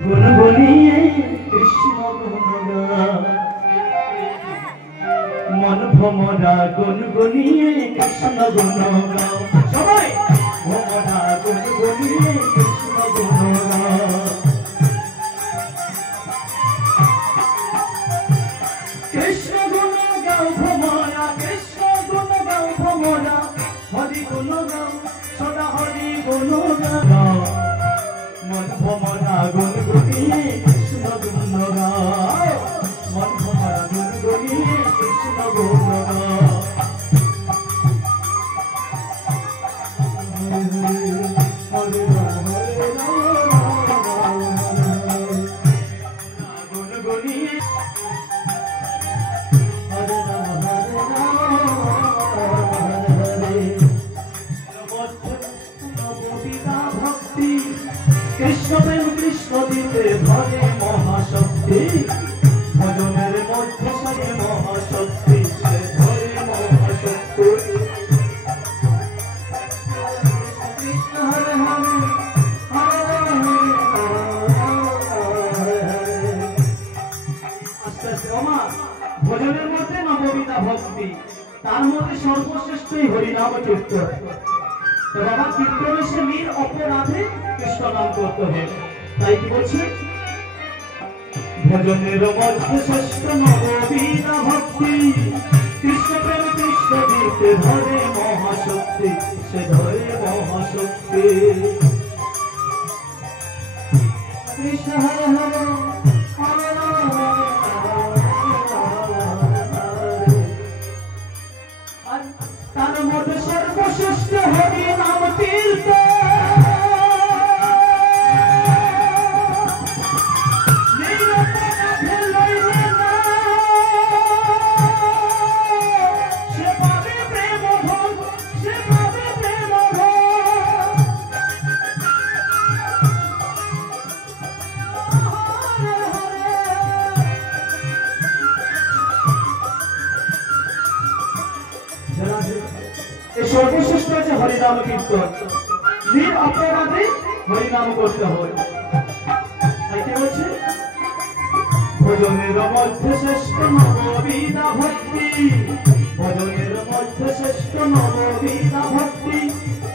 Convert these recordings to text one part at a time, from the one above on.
গুনগুনিয়ে কৃষ্ণ গুণগান মন ভমরা গুনগুনিয়ে কৃষ্ণ গুণগান সবাই ভমরা গুনগুনিয়ে কৃষ্ণ গুণগান কৃষ্ণ গুণ গাও ভমরা কৃষ্ণ গুণ গাও ভমরা হরি গুণ গাও সদা হরি গুণ গাও मन भमरा गुनगुनिए कृष्ण गुणगान मन भमरा गुनगुनिए कृष्ण गुणगान हरे राम गुनगुनिए हरे राम भक्ति कृष्ण प्रेम कृष्ण दीते धरे महाशक्ति भजनेर मध्य सरे महाशक्ति से धरे महाशक्ति कृष्ण हरे हरे हरे हरे आस्ते आस्ते ओमा भजनेर मध्य नवविधा भक्ति तार मध्य सर्वश्रेष्ठ हरिनाम कीर्तन तो बाबा कीर्तन से मीर अपराधे कृष्ण नाम करते हैं ताई की बोलছে भजनेर मध्य श्रेष्ठ नवविधा भक्ति कृष्ण प्रेम कृष्ण दीते धरे महाशक्ति से धरे महाशक्ति कृष्ण हरे हरे हरे राम तार मध्य सर्वश्रेष्ठ हरि नाम कीर्तन सर्वश्रेष्ठ है हरिनाम कीर्तन नीर अपराधे हरिनाम करते हैं भजनेर मध्य श्रेष्ठ नवविधा भक्ति भजनेर मध्य श्रेष्ठ नवविधा भक्ति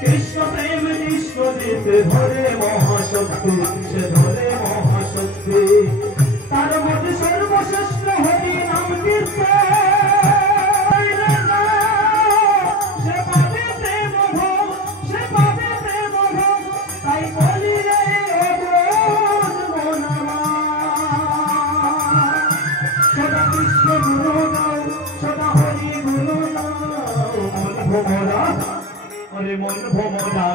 कृष्ण प्रेम कृष्ण दीते धरे महाशक्ति से धरे महाशक्ति तार मध्य सर्वश्रेष्ठ हरिनाम कीर्तन मन भमरा